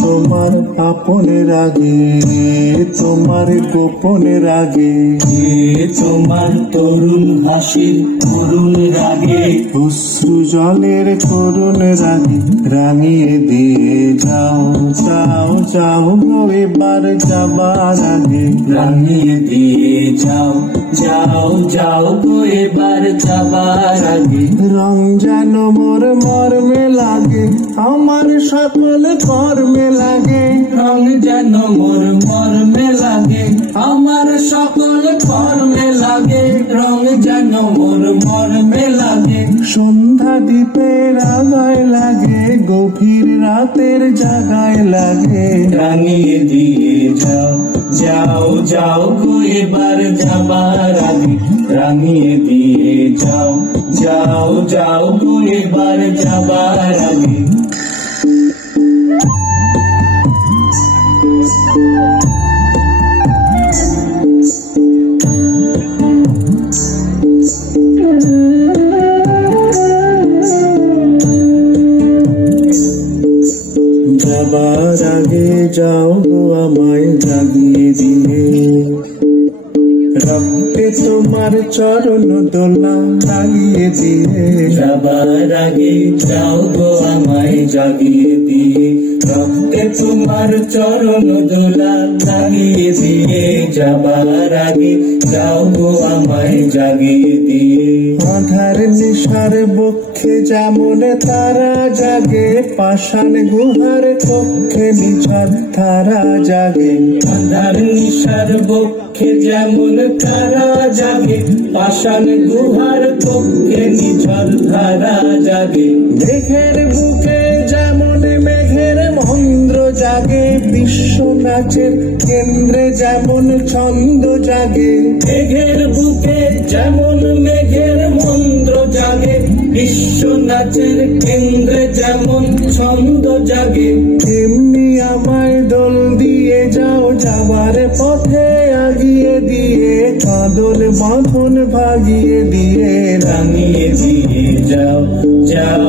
তোমার আপনের আগে, তোমার গোপনের আগে, তোমার তরুণ হাসির করুণ রাগে, অশ্রু জলের করুণ রাগে রাঙিয়ে দিয়ে যাও যাও যাও গো এবার যাবার আগে, রাঙিয়ে দিয়ে যাও যাও যাও গো এবার যাবার আগে। রং যেন মোর মর্মে লাগে, আমার সকল কর্মে লাগে, রং যেন মোর মর্মে লাগে, আমার সকল কর্মে লাগে, রং যেন মোর মর্মে লাগে। সন্ধ্যা দ্বীপের আগায় লাগে, গভীর রাতের জাগায় লাগে, রাঙিয়ে দিয়ে যাও যাও যাও গো এবার যাবার আগে, রাঙিয়ে দিয়ে যাও যাও যাও গো এবার যাবার আগে। যাবার আগে যাও গো আমায় জাগিয়ে দিয়ে, রক্তে তোমার চরণ দোলা লাগিয়ে দিয়ে, যাবার আগে যাও গো আমায় জাগিয়ে দিয়ে, রক্তে তোমার চরণ দোলা লাগিয়ে দিয়ে, যাবার আগে যাও গো আমায় জাগিয়ে দিয়ে। আধার নিশার বক্ষে যেমন তারা জাগে, পাষাণ গুহার কক্ষে নিঝর তারা জাগে, আধার নিশার বক্ষে যেমন তারা জাগে, পাষাণ গুহার কক্ষে নিঝর ধারা জাগে। মেঘের বুকে যেমন মেঘের মন্দ্র জাগে, বিশ্ব নাচের কেন্দ্রে যেমন ছন্দ জাগে, মেঘের বুকে যেমন মেঘের মন্দ্র জাগে, বিশ্ব নাচের কেন্দ্রে যেমন ছন্দ জাগে। তেমনি আমায় দোল দিয়ে যাও যাবার পথে আগিয়ে দিয়ে, কাঁদল বাঁধন ভাগিয়ে দিয়ে, রাঙিয়ে দিয়ে যাও যাও